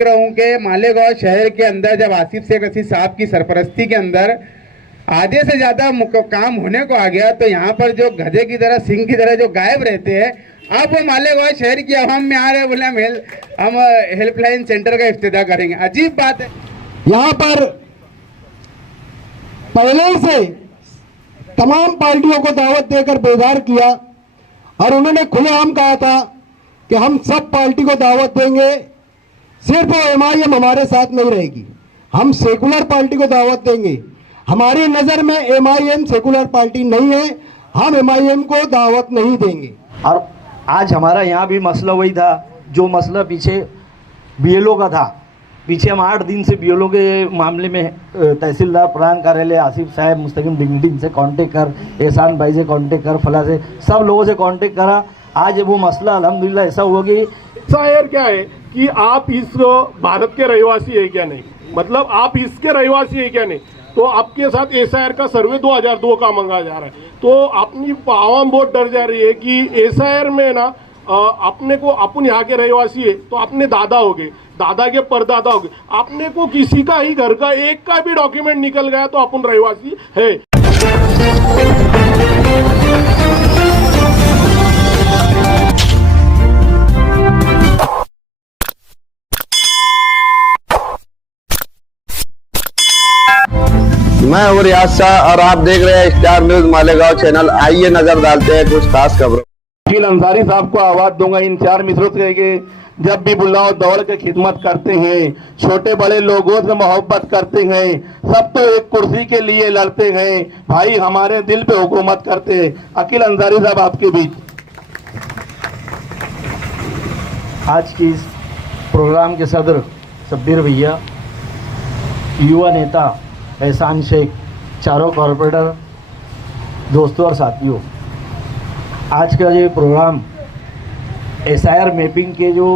देख रहा हूं कि मालेगांव शहर के अंदर जब आसिफ शेख रशीद साहब की सरपरस्ती के अंदर आधे से ज्यादा काम होने को आ गया, तो यहाँ पर जो गधे की तरह सिंह की तरह जो गायब रहते हैं, अब वो मालेगांव शहर की आवाम में आ रहे हैं, बोले हम हेल्पलाइन सेंटर का इफ्तिताह करेंगे। अजीब बात है। यहाँ पर पहले से तमाम पार्टियों को दावत देकर बेदार किया और उन्होंने खुलेआम कहा था कि हम सब पार्टी को दावत देंगे, सिर्फ एमआईएम हमारे साथ नहीं रहेगी, हम सेकुलर पार्टी को दावत देंगे। हमारी नजर में एमआईएम सेकुलर पार्टी नहीं है, हम एमआईएम को दावत नहीं देंगे। और आज हमारा यहाँ भी मसला वही था जो मसला पीछे बीएलओ का था। पीछे हम 8 दिन से बीएलओ के मामले में तहसीलदार प्रधान कार्यालय आसिफ साहब, मुस्तकीम डिग्निटी से कांटेक्ट कर, एहसान भाई से कांटेक्ट कर, फला से सब लोगों से कांटेक्ट करा। आज वो मसला अल्हम्दुलिल्लाह ऐसा हुआ कि जाहिर क्या है कि आप इस भारत के रहवासी है क्या नहीं, मतलब आप इसके रहवासी है क्या नहीं, तो आपके साथ एसआईआर का सर्वे 2002 का मांगा जा रहा है। तो अपनी आवाम बहुत डर जा रही है कि एसआईआर में ना अपने को, अपन यहाँ के रहवासी है तो अपने दादा हो गए, दादा के परदादा हो गए, अपने को किसी का ही घर का एक का भी डॉक्यूमेंट निकल गया तो अपन रहवासी है। मैं हूँ रियाज शाह और आप देख रहे हैं स्टार न्यूज मालेगांव चैनल। आइए नजर डालते हैं कुछ खास खबरों। वकील अंसारी साहब को आवाज दूंगा। इन 4 मित्रों से कि जब भी बुलाओ दौड़ के खिदमत करते हैं, छोटे बड़े लोगों से मोहब्बत करते हैं, सब तो एक कुर्सी के लिए लड़ते हैं, भाई हमारे दिल पे हुकूमत करते हैं। अकील अंसारी साहब आपके बीच। आज की इस प्रोग्राम के सदर शब्बीर भैया, युवा नेता एहसान शेख, चारों कॉरपोरेटर, दोस्तों और साथियों, आज का ये प्रोग्राम एसआईआर मैपिंग के जो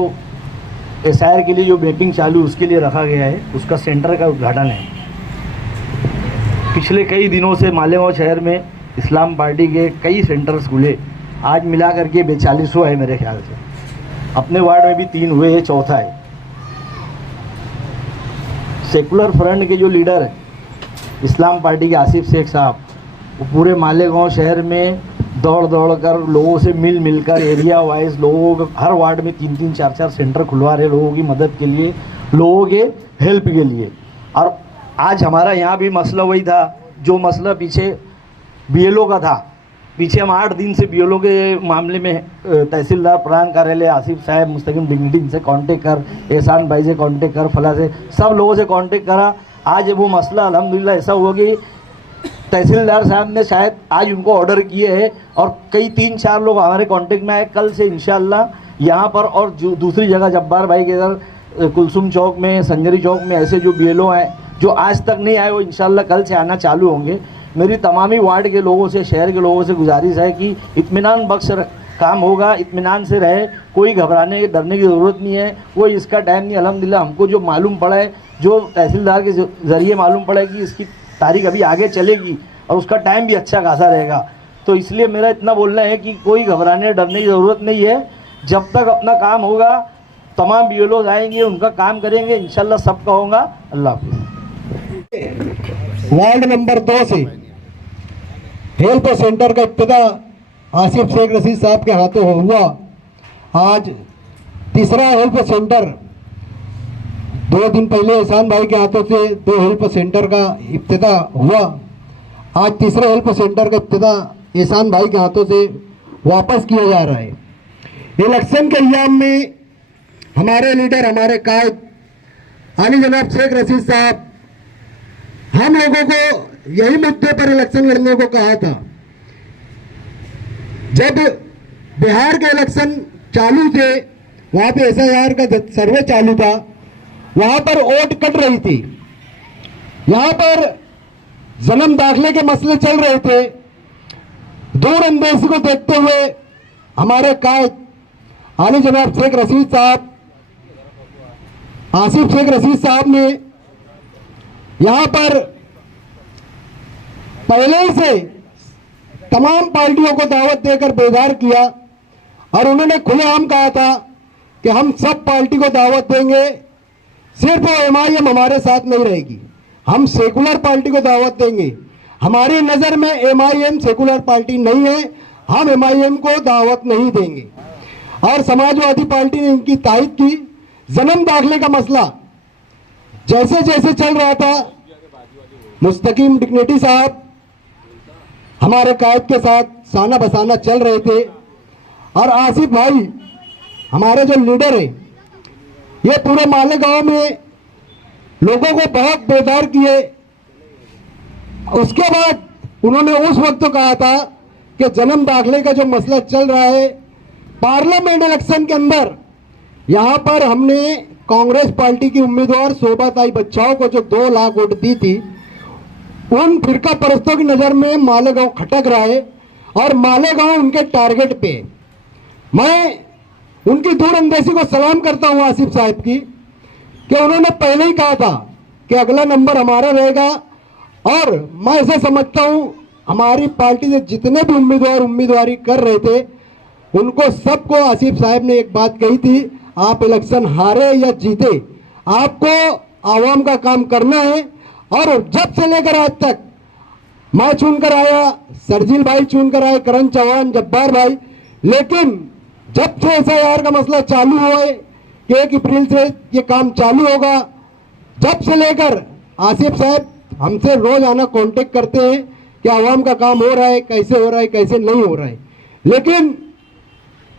एसआईआर के लिए जो मैपिंग चालू उसके लिए रखा गया है, उसका सेंटर का उद्घाटन है। पिछले कई दिनों से मालेगांव शहर में इस्लाम पार्टी के कई सेंटर्स खुले, आज मिला करके 42 है मेरे ख्याल से। अपने वार्ड में भी 3 हुए, चौथा है। सेकुलर फ्रंट के जो लीडर है इस्लाम पार्टी के आसिफ शेख साहब, वो पूरे मालेगांव शहर में दौड़ कर लोगों से मिलकर एरिया वाइज लोगों को हर वार्ड में 3-3, 4-4 सेंटर खुलवा रहे लोगों की मदद के लिए, लोगों के हेल्प के लिए। और आज हमारा यहाँ भी मसला वही था जो मसला पीछे बीएलओ का था। पीछे हम 8 दिन से बीएलओ के मामले में तहसीलदार प्रधान कार्यालय आसिफ साहब, मुस्तकीम डिग्निटी से कांटेक्ट कर, एहसान भाई से कांटेक्ट कर, फला से सब लोगों से कांटेक्ट करा। आज वो मसला अल्हम्दुलिल्लाह ऐसा हुआ कि तहसीलदार साहब ने शायद आज उनको ऑर्डर किए हैं और कई 3-4 लोग हमारे कांटेक्ट में आए। कल से इंशाल्लाह यहाँ पर और दूसरी जगह जब्बार भाई के इधर कुलसुम चौक में, संजरी चौक में ऐसे जो बीएलओ हैं जो आज तक नहीं आए, वो इंशाल्लाह कल से आना चालू होंगे। मेरी तमामी वार्ड के लोगों से, शहर के लोगों से गुजारिश है कि इत्मीनान बख्श काम होगा, इत्मीनान से रहे, कोई घबराने डरने की ज़रूरत नहीं है। कोई इसका टाइम नहीं। अल्हम्दुलिल्लाह हमको जो मालूम पड़ा है, जो तहसीलदार के ज़रिए मालूम पड़ा है कि इसकी तारीख अभी आगे चलेगी और उसका टाइम भी अच्छा खासा रहेगा। तो इसलिए मेरा इतना बोलना है कि कोई घबराने डरने की ज़रूरत नहीं है। जब तक अपना काम होगा तमाम बीएलओ आएंगे, उनका काम करेंगे, इंशाल्लाह सबका होगा। अल्लाह हाफ़िज़। वार्ड नंबर 2 से हेल्थ सेंटर का इब्तिदा आसिफ शेख रशीद साहब के हाथों हुआ। आज तीसरा हेल्थ सेंटर 2 दिन पहले एहसान भाई के हाथों से 2 हेल्थ सेंटर का इब्तिदा हुआ। आज तीसरे हेल्थ सेंटर का इब्तिदा एहसान भाई के हाथों से वापस किया जा रहा है। इलेक्शन के अय्याम में हमारे लीडर, हमारे कायद आली जनाब शेख रशीद साहब हम लोगों को यही मुद्दे पर इलेक्शन लड़ने को कहा था। जब बिहार के इलेक्शन चालू थे, वहां पे एसआईआर का सर्वे चालू था, वहां पर वोट कट रही थी, यहां पर जन्म दाखिले के मसले चल रहे थे। दूर अंदेशी को देखते हुए हमारे कायद आली जनाब शेख रशीद साहब, आसिफ शेख रशीद साहब ने यहां पर पहले से तमाम पार्टियों को दावत देकर बेदार किया और उन्होंने खुलेआम कहा था कि हम सब पार्टी को दावत देंगे, सिर्फ एमआईएम हमारे साथ नहीं रहेगी, हम सेकुलर पार्टी को दावत देंगे। हमारी नज़र में एमआईएम सेकुलर पार्टी नहीं है, हम एमआईएम को दावत नहीं देंगे। और समाजवादी पार्टी ने इनकी तायद की। जन्म दाखिले का मसला जैसे जैसे चल रहा था, मुस्तकीम डिग्निटी साहब हमारे कायद के साथ साना बसाना चल रहे थे, और आसिफ भाई हमारे जो लीडर है, ये पूरे मालेगांव में लोगों को बहुत बेदार किए। उसके बाद उन्होंने उस वक्त तो कहा था कि जन्म दाखिले का जो मसला चल रहा है, पार्लियामेंट इलेक्शन के अंदर यहाँ पर हमने कांग्रेस पार्टी की उम्मीदवार शोभाताई बच्चाओं को जो 2 लाख वोट दी थी, उन फिरका परस्तों की नज़र में मालेगांव खटक रहा है और मालेगांव उनके टारगेट पे। मैं उनकी दूरअंदेशी को सलाम करता हूं आसिफ साहब की, कि उन्होंने पहले ही कहा था कि अगला नंबर हमारा रहेगा। और मैं ऐसा समझता हूं हमारी पार्टी से जितने भी उम्मीदवार उम्मीदवारी कर रहे थे, उनको सबको आसिफ साहब ने एक बात कही थी, आप इलेक्शन हारे या जीते, आपको आवाम का काम करना है। और जब से लेकर आज तक मैं चुनकर आया, सरजील भाई चुनकर आए, करण चौहान, जब्बार भाई, लेकिन जब से एसआईआर का मसला चालू हुआ है कि 1 अप्रैल से ये काम चालू होगा, जब से लेकर आसिफ साहब हमसे रोज आना कांटेक्ट करते हैं कि आवाम का काम हो रहा है, कैसे हो रहा है, कैसे नहीं हो रहा है। लेकिन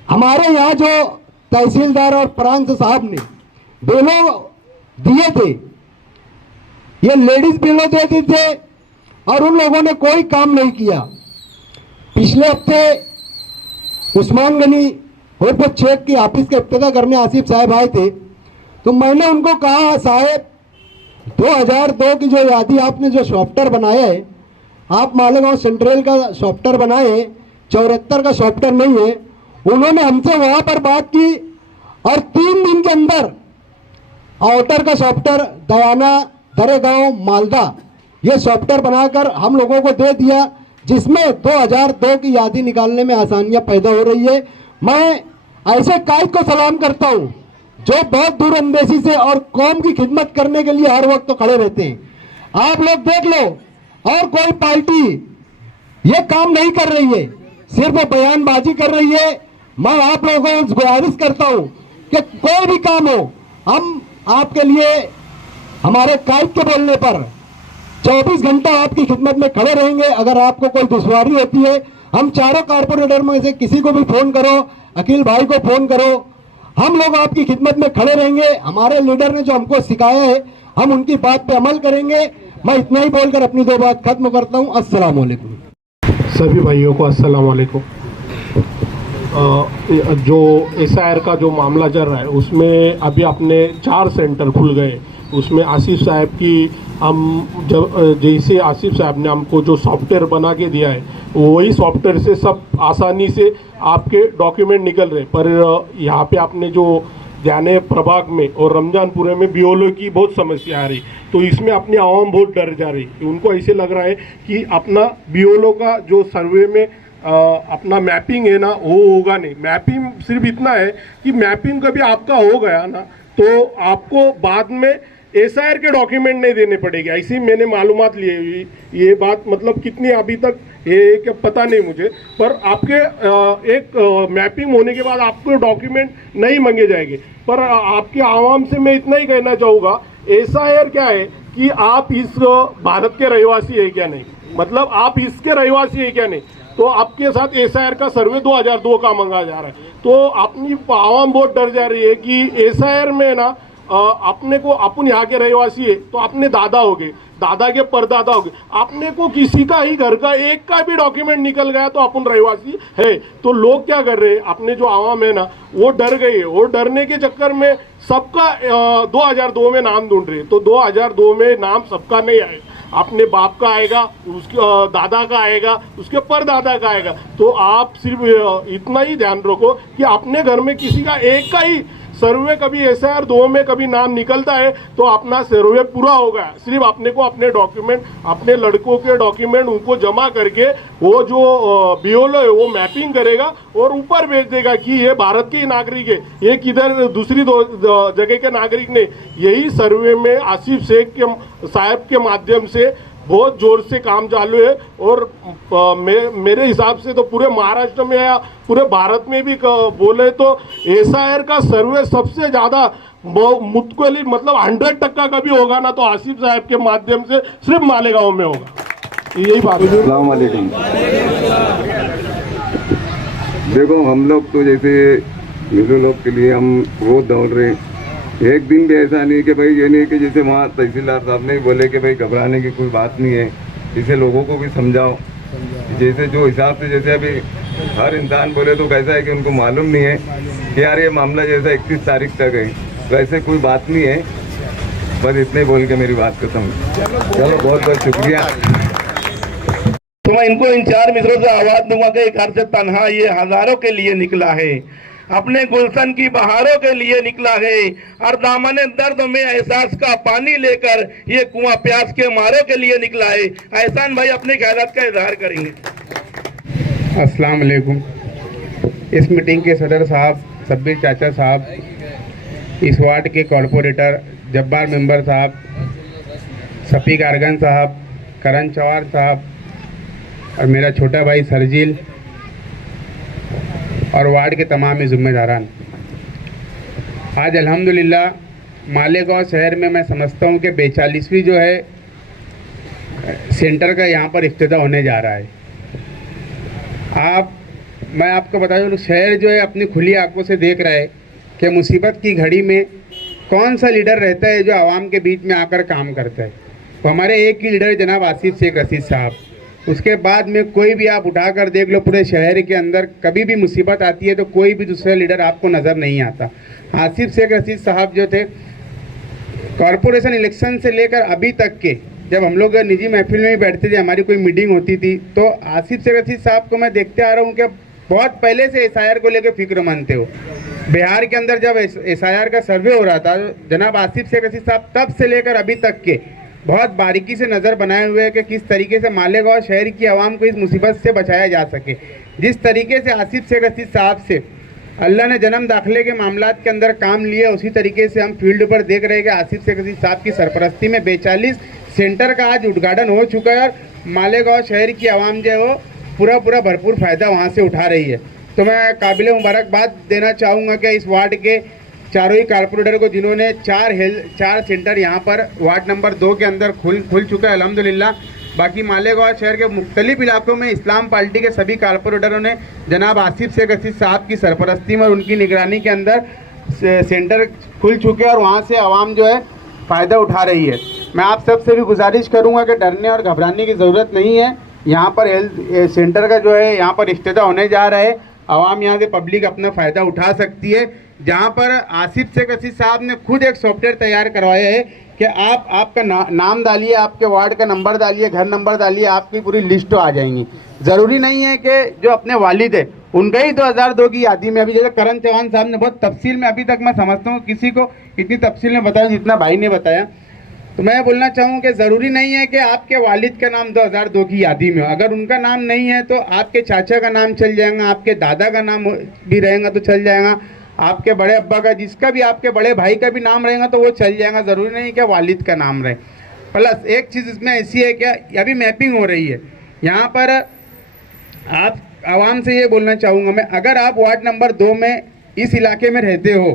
हमारे यहाँ जो तहसीलदार और प्रांत साहब ने बिलों दिए थे, ये लेडीज बिलों दे दी थे, और उन लोगों ने कोई काम नहीं किया। पिछले हफ्ते उस्मान गनी और वो चेक की ऑफिस का इफ्तिताह करने आसिफ साहब आए थे, तो मैंने उनको कहा, साहब 2002 की जो यादी आपने जो सॉफ्टवेयर बनाया है, आप मालेगांव सेंट्रल का सॉफ्टवेयर बनाए, 74 का सॉफ्टवेयर नहीं है। उन्होंने हमसे वहां पर बात की और 3 दिन के अंदर आउटर का सॉफ्टवेयर दयाना, दरेगांव, मालदा, ये सॉफ्टवेयर बनाकर हम लोगों को दे दिया, जिसमें 2002 की यादी निकालने में आसानियां पैदा हो रही है। मैं ऐसे कायद को सलाम करता हूं जो बहुत दूरअंदेशी से और कौम की खिदमत करने के लिए हर वक्त तो खड़े रहते हैं। आप लोग देख लो, और कोई पार्टी ये काम नहीं कर रही है, सिर्फ बयानबाजी कर रही है। मैं आप लोगों को गुजारिश करता हूं कि कोई भी काम हो, हम आपके लिए हमारे कायद के बोलने पर 24 घंटा आपकी खिदमत में खड़े रहेंगे। अगर आपको कोई दुश्वारी होती है, हम चारों कारपोरेटर में से किसी को भी फोन करो, अकील भाई को फोन करो, हम लोग आपकी खिदमत में खड़े रहेंगे। हमारे लीडर ने जो हमको सिखाया है, हम उनकी बात पे अमल करेंगे। मैं इतना ही बोलकर अपनी 2 बात खत्म करता हूं। अस्सलाम वालेकुम। सभी भाइयों को अस्सलाम वालेकुम। जो एसआईआर का जो मामला चल रहा है, उसमें अभी अपने 4 सेंटर खुल गए। उसमें आसिफ साहब की हम जैसे आसिफ साहब ने हमको जो सॉफ्टवेयर बना के दिया है, वही सॉफ्टवेयर से सब आसानी से आपके डॉक्यूमेंट निकल रहे। पर यहाँ पे आपने जो जाने प्रभाग में और रमजानपुरे में बीओलो की बहुत समस्या आ रही, तो इसमें अपनी आवाम बहुत डर जा रही। उनको ऐसे लग रहा है कि अपना बीओलो का जो सर्वे में अपना मैपिंग है ना, वो होगा नहीं। मैपिंग सिर्फ इतना है कि मैपिंग कभी आपका हो गया ना, तो आपको बाद में एसआईआर के डॉक्यूमेंट नहीं देने पड़ेंगे। ऐसी मैंने मालूमात ली हुई। ये बात मतलब कितनी अभी तक ये क्या पता नहीं मुझे, पर आपके एक मैपिंग होने के बाद आपको डॉक्यूमेंट नहीं मांगे जाएंगे। पर आपके आवाम से मैं इतना ही कहना चाहूँगा, एसआईआर क्या है कि आप इस भारत के रहवासी है क्या नहीं, मतलब आप इसके रहवासी है क्या नहीं, तो आपके साथ एसआईआर का सर्वे 2002 का मांगा जा रहा है। तो अपनी आवाम बहुत डर जा रही है कि एसआईआर में ना अपने को, अपन यहाँ के रहवासी है तो अपने दादा हो गए, दादा के परदादा हो गए, अपने को किसी का ही घर का एक का भी डॉक्यूमेंट निकल गया तो अपन रहवासी है। तो लोग क्या कर रहे हैं, अपने जो आवाम है ना, वो डर गई है। वो डरने के चक्कर में सबका 2002 में नाम ढूंढ रहे हैं। तो 2002 में नाम सबका नहीं आएगा, अपने बाप का आएगा, उसके दादा का आएगा, उसके परदादा का आएगा। तो आप सिर्फ इतना ही ध्यान रखो कि अपने घर में किसी का एक का ही सर्वे कभी SIR 2 में कभी नाम निकलता है तो अपना सर्वे पूरा होगा। सिर्फ अपने को अपने डॉक्यूमेंट, अपने लड़कों के डॉक्यूमेंट उनको जमा करके वो जो BLO है वो मैपिंग करेगा और ऊपर भेज देगा कि ये भारत के नागरिक है, ये किधर दूसरी जगह के नागरिक नहीं। यही सर्वे में आसिफ शेख के साहब के माध्यम से बहुत जोर से काम चालू है और मेरे हिसाब से तो पूरे महाराष्ट्र में या पूरे भारत में भी बोले तो SIR का सर्वे सबसे ज़्यादा मुतकली मतलब 100% का भी होगा ना तो आसिफ साहब के माध्यम से सिर्फ मालेगांव में होगा। यही बात है। अस्सलाम वालेकुम। देखो हम लोग तो जैसे मिजो लोग के लिए हम बहुत दौड़ रहे हैं। एक दिन भी ऐसा नहीं कि भाई ये नहीं कि जैसे वहाँ तहसीलदार साहब ने बोले कि भाई घबराने की कोई बात नहीं है, इसे लोगों को भी समझाओ। जैसे जो हिसाब से जैसे अभी हर इंसान बोले तो कैसा है कि उनको मालूम नहीं है कि यार ये मामला जैसा 31 तारीख तक है, वैसे कोई बात नहीं है। बस इतने बोल के मेरी बात खत्म। चलो बहुत बहुत शुक्रिया। तो मैं इनको इन 4 मित्रों से आवाज दूंगा कि एक घर से तन्हा ये हजारों के लिए निकला है, अपने गुलशन की बहारों के लिए निकला है, और दामने दर्द में एहसास का पानी लेकर ये कुआं प्यास के मारों के लिए निकला है। एहसान भाई अपने ख्यालात का इजहार करेंगे। अस्सलाम वालेकुम। इस मीटिंग के सदर साहब, सब्बीर चाचा साहब, इस वार्ड के कॉरपोरेटर जब्बार मेंबर साहब, शफीक आरगन साहब, करण चौहान साहब और मेरा छोटा भाई सरजील और वार्ड के तमाम ज़िम्मेदारान, आज अल्हम्दुलिल्लाह मालेगांव शहर में मैं समझता हूँ कि 42वीं जो है सेंटर का यहाँ पर इफ्तिताह होने जा रहा है। मैं आपको बता दूँ, शहर जो है अपनी खुली आंखों से देख रहा है कि मुसीबत की घड़ी में कौन सा लीडर रहता है जो आवाम के बीच में आकर काम करता है। तो हमारे एक ही लीडर जनाब आसिफ शेख रशीद साहब। उसके बाद में कोई भी आप उठा कर देख लो, पूरे शहर के अंदर कभी भी मुसीबत आती है तो कोई भी दूसरा लीडर आपको नज़र नहीं आता। आसिफ शेख रशीद साहब जो थे, कॉरपोरेशन इलेक्शन से लेकर अभी तक के, जब हम लोग निजी महफिल में भी बैठते थे, हमारी कोई मीटिंग होती थी, तो आसिफ शेख रशीद साहब को मैं देखते आ रहा हूँ कि बहुत पहले से SIR को लेकर फिक्रमंद थे। वो बिहार के अंदर जब SIR का सर्वे हो रहा था, जनाब आसिफ शेख रशीद साहब तब से लेकर अभी तक के बहुत बारीकी से नज़र बनाए हुए हैं कि किस तरीके से मालेगांव शहर की आवाम को इस मुसीबत से बचाया जा सके। जिस तरीके से आसिफ शेख रशीद साहब से अल्लाह ने जन्म दाखिले के मामलात के अंदर काम लिए, उसी तरीके से हम फील्ड पर देख रहे हैं कि आसिफ शेख रशीद साहब की सरपरस्ती में 42 सेंटर का आज उद्घाटन हो चुका है और मालेगांव शहर की आवाम जो है वो पूरा भरपूर फ़ायदा वहाँ से उठा रही है। तो मैं काबिल मुबारकबाद देना चाहूँगा कि इस वार्ड के चारों ही कारपोरेटर को, जिन्होंने 4 सेंटर यहाँ पर वार्ड नंबर 2 के अंदर खुल चुका है अल्हम्दुलिल्लाह। बाकी मालेगांव शहर के मुख्तलिफ इलाकों में इस्लाम पार्टी के सभी कारपोरेटरों ने जनाब आसिफ शेख रशीद साहब की सरपरस्ती में और उनकी निगरानी के अंदर सेंटर खुल चुके हैं और वहाँ से आवाम जो है फ़ायदा उठा रही है। मैं आप सब से भी गुजारिश करूँगा कि डरने और घबराने की ज़रूरत नहीं है। यहाँ पर हेल्थ सेंटर का जो है यहाँ पर इफ्तिताह होने जा रहा है। आवाम यहाँ से पब्लिक अपना फ़ायदा उठा सकती है, जहाँ पर आसिफ शेख रशीद साहब ने खुद एक सॉफ्टवेयर तैयार करवाया है कि आप आपका नाम डालिए, आपके वार्ड का नंबर डालिए, घर नंबर डालिए, आपकी पूरी लिस्ट आ जाएंगी। ज़रूरी नहीं है कि जो अपने वालिद है उनका ही 2002 की यादी में, अभी जैसे करण चौहान साहब ने बहुत तफसील में, अभी तक मैं समझता हूँ किसी को इतनी तफसील में बताया जितना भाई ने बताया। तो मैं बोलना चाहूँ कि ज़रूरी नहीं है कि आपके वालिद का नाम 2002 की यादी में हो। अगर उनका नाम नहीं है तो आपके चाचा का नाम चल जाएगा, आपके दादा का नाम भी रहेगा तो चल जाएगा, आपके बड़े अब्बा का, जिसका भी, आपके बड़े भाई का भी नाम रहेगा तो वो चल जाएगा। ज़रूरी नहीं कि वालिद का नाम रहे। प्लस एक चीज़ इसमें ऐसी है कि अभी मैपिंग हो रही है यहाँ पर। आप आवाम से ये बोलना चाहूँगा मैं, अगर आप वार्ड नंबर 2 में इस इलाके में रहते हो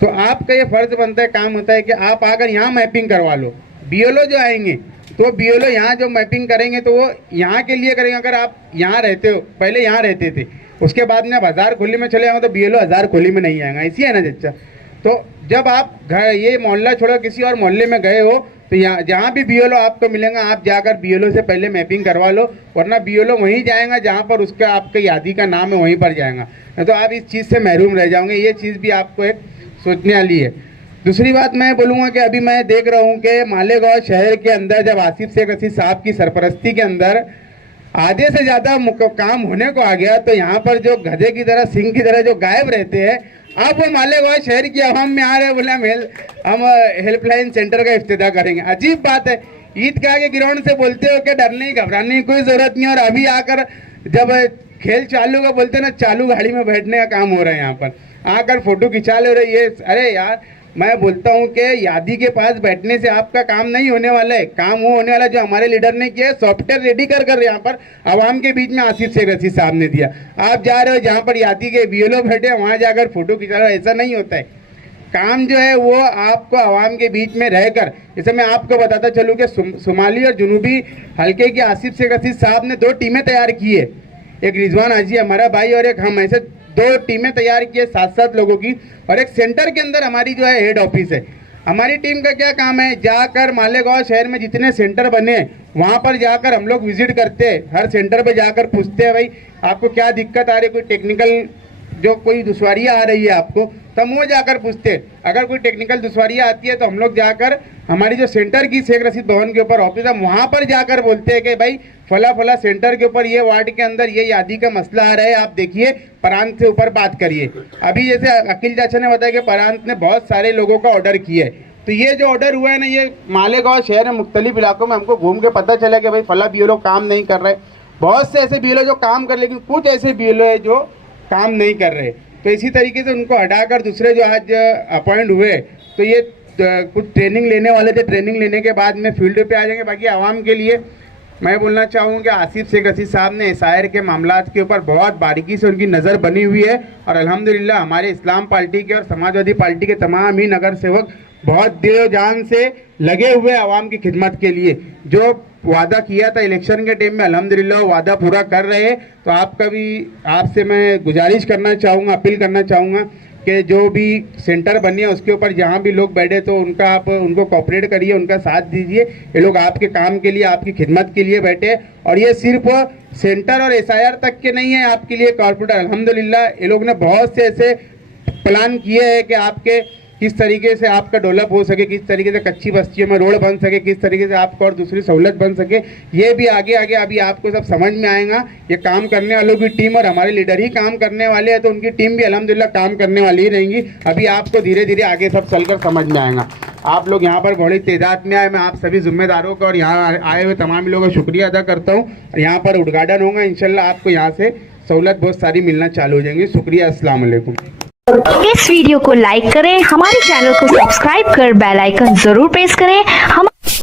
तो आपका ये फ़र्ज़ बनता है, काम होता है कि आप आकर यहाँ मैपिंग करवा लो। BLO जो आएंगे तो BLO यहाँ जो मैपिंग करेंगे तो वो यहाँ के लिए करेंगे। अगर आप यहाँ रहते हो, पहले यहाँ रहते थे, उसके बाद में आप हज़ार खोली में चले जाओगे तो BLO हज़ार खोली में नहीं आएगा, इसी है ना चच्चा। तो जब आप घर ये मोहल्ला छोड़ो किसी और मोहल्ले में गए हो तो यहाँ जहाँ भी BLO आपको मिलेगा, आप जाकर BLO से पहले मैपिंग करवा लो, वरना BLO वहीं जाएगा जहाँ पर उसका आपके यादी का नाम है, वहीं पर जाएगा। तो आप इस चीज़ से महरूम रह जाओगे। ये चीज़ भी आपको एक सोचने वाली है। दूसरी बात मैं बोलूँगा कि अभी मैं देख रहा हूँ कि मालेगांव शहर के अंदर जब आसिफ शेख रशीद साहब की सरपरस्ती के अंदर आधे से ज़्यादा काम होने को आ गया, तो यहाँ पर जो गधे की तरह, सिंह की तरह जो गायब रहते हैं, अब वो मालेगांव शहर की आवाम में आ रहे, बोले हम हेल्पलाइन सेंटर का इफ्तिताह करेंगे। अजीब बात है, ईदगाह के ग्राउंड से बोलते हो कि डरने घबराने की कोई जरूरत नहीं, और अभी आकर जब खेल चालू का बोलते ना, चालू गाड़ी में बैठने का काम हो रहा है, यहाँ पर आकर फोटो खिंचा ले रहे। ये अरे यार, मैं बोलता हूँ कि यादी के पास बैठने से आपका काम नहीं होने वाला है। काम वो होने वाला जो हमारे लीडर ने किया, सॉफ्टवेयर रेडी कर यहाँ पर आवाम के बीच में आसिफ शेख रशीद साहब ने दिया। आप जा रहे हो जहाँ पर यादी के बीएलओ बैठे, वहाँ जाकर फोटो खिंचा रहे हो, ऐसा नहीं होता है। काम जो है वो आपको आवाम के बीच में रहकर, जैसे मैं आपको बताता चलूँ कि शुमाली और जुनूबी हल्के के आसिफ शेख रशीद साहब ने 2 टीमें तैयार की है, एक रिजवान हाजी हमारा भाई और एक हम, ऐसे 2 टीमें तैयार की है 7-7 लोगों की, और एक सेंटर के अंदर हमारी जो है हेड ऑफिस है। हमारी टीम का क्या काम है, जाकर मालेगांव शहर में जितने सेंटर बने हैं वहाँ पर जाकर हम लोग विजिट करते हैं, हर सेंटर पे जाकर पूछते हैं भाई आपको क्या दिक्कत आ रही है, कोई टेक्निकल जो कोई दुश्वारियाँ आ रही है आपको, तो हम वो जाकर पूछते हैं। अगर कोई टेक्निकल दुश्वारियाँ आती है तो हम लोग जाकर हमारी जो सेंटर की शेख रशीद भवन के ऊपर ऑफिस है, वहाँ पर जाकर बोलते हैं कि भाई फला सेंटर के ऊपर ये वार्ड के अंदर ये यादी का मसला आ रहा है, आप देखिए प्रांत से ऊपर बात करिए। अभी जैसे अकील चाचा ने बताया कि प्रांत ने बहुत सारे लोगों का ऑर्डर किया है, तो ये जो ऑर्डर हुआ है ना, ये मालेगांव शहर में मुख्तलिफ इलाकों में हमको घूम के पता चला कि भाई फला बीएलओ काम नहीं कर रहे। बहुत से ऐसे बीएलओ जो काम कर, लेकिन कुछ ऐसे बीएलओ है जो काम नहीं कर रहे, तो इसी तरीके से उनको हटाकर दूसरे जो आज अपॉइंट हुए, तो ये कुछ ट्रेनिंग लेने वाले थे, ट्रेनिंग लेने के बाद में फील्ड पे आ जाएंगे। बाकी आवाम के लिए मैं बोलना चाहूँगा कि आसिफ शेख रशीद साहब ने एसआईआर के मामलात के ऊपर बहुत बारीकी से उनकी नज़र बनी हुई है, और अल्हम्दुलिल्लाह हमारे इस्लाम पार्टी के और समाजवादी पार्टी के तमाम ही नगर सेवक बहुत दिलो जान से लगे हुए आवाम की खिदमत के लिए। जो वादा किया था इलेक्शन के टाइम में, अल्हम्दुलिल्लाह वादा पूरा कर रहे हैं। तो आपसे मैं गुजारिश करना चाहूँगा, अपील करना चाहूँगा कि जो भी सेंटर बने हैं उसके ऊपर जहाँ भी लोग बैठे तो आप उनको कोऑपरेट करिए, उनका साथ दीजिए। ये लोग आपके काम के लिए, आपकी खिदमत के लिए बैठे, और ये सिर्फ सेंटर और एसआईआर तक के नहीं है, आपके लिए कॉर्पोरेटर। अल्हम्दुलिल्लाह ये लोग ने बहुत से ऐसे प्लान किए हैं कि आपके किस तरीके से आपका डेवलप हो सके, किस तरीके से कच्ची बस्तियों में रोड बन सके, किस तरीके से आपको और दूसरी सहूलत बन सके, ये भी आगे अभी आपको सब समझ में आएगा। ये काम करने वालों की टीम और हमारे लीडर ही काम करने वाले हैं, तो उनकी टीम भी अल्हम्दुलिल्लाह काम करने वाली ही रहेंगी। अभी आपको धीरे धीरे आगे सब चलकर समझ में आएगा। आप लोग यहाँ पर बड़ी तादाद में आए, मैं आप सभी जिम्मेदारों का और यहाँ आए हुए तमाम लोगों का शुक्रिया अदा करता हूँ। यहाँ पर उद्घाटन होगा, इंशाल्लाह आपको यहाँ से सहूलत बहुत सारी मिलना चालू हो जाएंगी। शुक्रिया, अस्सलाम वालेकुम। इस वीडियो को लाइक करें, हमारे चैनल को सब्सक्राइब कर बेल आइकन जरूर प्रेस करें। हम